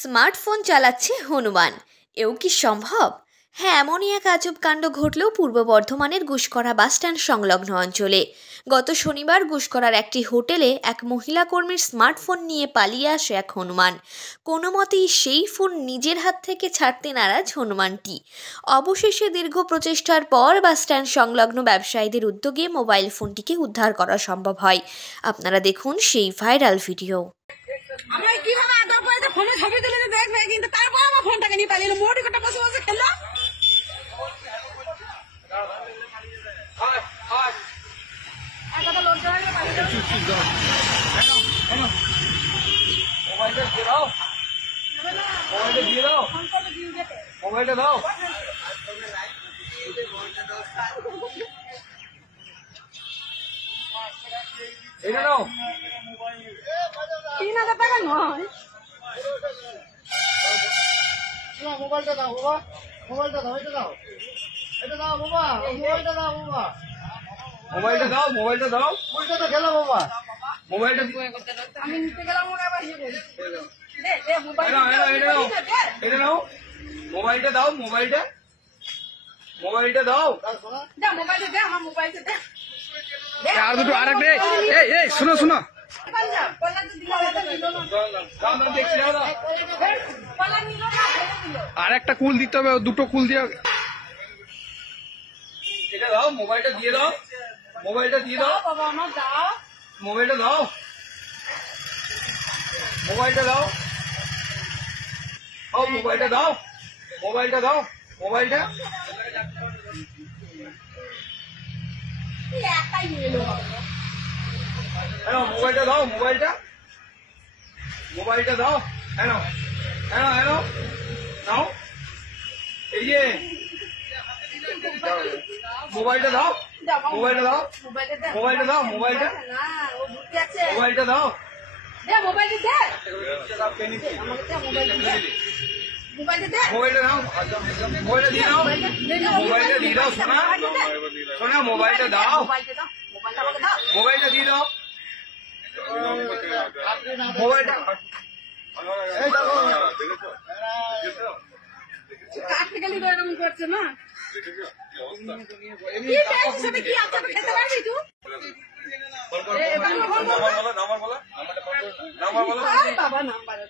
Smartphone চালাচ্ছে হনুমান, এও কি সম্ভব? হ্যাঁ, এমনই এক আজব কাণ্ড ঘটল পূর্ব বর্ধমানের গুসকরা বাসস্ট্যান্ড সংলগ্ন অঞ্চলে। গত শনিবার গুসকরার একটি হোটেলে এক মহিলা কর্মীর স্মার্টফোন নিয়ে পালিয়ে আসে এক হনুমান। কোনো মতেই সেই ফোন নিজের হাত থেকে ছাড়তে নারাজ হনুমানটি। অবশেষে দীর্ঘ প্রচেষ্টার পর বাসস্ট্যান্ড সংলগ্ন ব্যবসায়ীদের উদ্যোগে মোবাইল ফোনটিকে উদ্ধার করা সম্ভব হয়। আপনারা দেখুন সেই ভাইরাল ভিডিও। আমরা কিভাবে আদর করে ফোনে ছবি তুলে দেখবে, কিন্তু তারপর আমার ফোনটাকে নিয়ে পালিয়ে মোটি কটা বসে বসে খেলো। মোবাইলটা দাও। এটা দাও। 3000 টাকা নয়। মোবাইলটা দাও বাবা, মোবাইলটা দাও, এটা দাও, এটা দাও বাবা, মোবাইলটা দাও বাবা, মোবাইলটা দাও, মোবাইলটা দাও, মোবাইলটা তো খেলো বাবা, মোবাইলটা আমি নিতে গেলাম ওরা আবার ইয়ে করে। দে দে মোবাইল এটা দাও, মোবাইলটা দাও, মোবাইলটা, মোবাইলটা দাও, দে মোবাইলটা দে, আমার মোবাইলটা দে। আর দুটো আর একটা এই শোনো শোনো আর একটা কুল দিতে হবে, দুটো কুল দিয়ে। এটা দাও, মোবাইলটা দিয়ে দাও, মোবাইলটা দিয়ে দাও বাবা আমার দাও, মোবাইলটা দাও, মোবাইলটা দাও, ও মোবাইলটা দাও, মোবাইলটা দাও, মোবাইলটা একটাই নিয়ে এলো। হ্যালো, মোবাইলটা দাও, মোবাইলটা, মোবাইলটা দাও, হ্যালো হ্যালো হ্যালো দাও, এই যে মোবাইলটা দাও, মোবাইলটা দাও, মোবাইলটা দে, মোবাইলটা দাও, মোবাইলটা, না ও ঘুরতে আছে। মোবাইলটা দাও, দে মোবাইলটা দে, আমাকে দে মোবাইলটা দে, মোবাইলটা দে, মোবাইলটা দাও, মোবাইলটা দিয়ে দাও, মোবাইলটা দিয়ে দাও, সোনা সোনা, মোবাইলটা দাও, মোবাইলটা দাও, মোবাইলটা আমাকে দাও। মোবাইলটা দিয়ে দাও, মোবাইলটা এই দেখো, কাটতে গেলে তো এরকম করছে না। কি পেয়েছিস সেটা কি আছে খেতে পারবি তুই? বাবা নাম্বার দাও।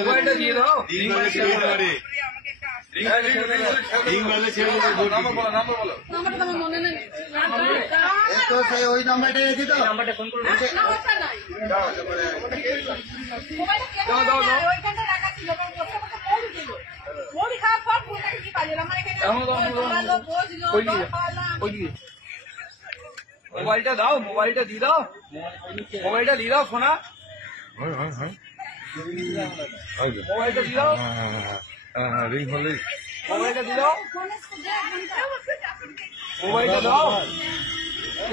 মোবাইলটা দিয়ে দাও, নাম্বারটা তো আমার মনে নেই। ওই নাম্বারটা দিয়ে দাও, নাম্বারটা ফোন করুন, নাম্বারটা নাই। মোবাইলটা কে দাও, দাও, দাও। ওইখানটা রাখা ছিল, কারণ বসে বসে পড়ে ছিল। পড়ি খাওয়ার পর ফোনটাকে কি পালিয়ে আমার এখানে বসলো, বসলো, ওই দিকে, ওই দিকে। মোবাইলটা দাও, মোবাইলটা দিয়ে দাও, মোবাইলটা দিয়ে দাও, সোনা মোবাইলটা দিয়ে দাও, রিং হলে মোবাইলটা দিয়ে দাও, ফোনে মোবাইলটা দাও,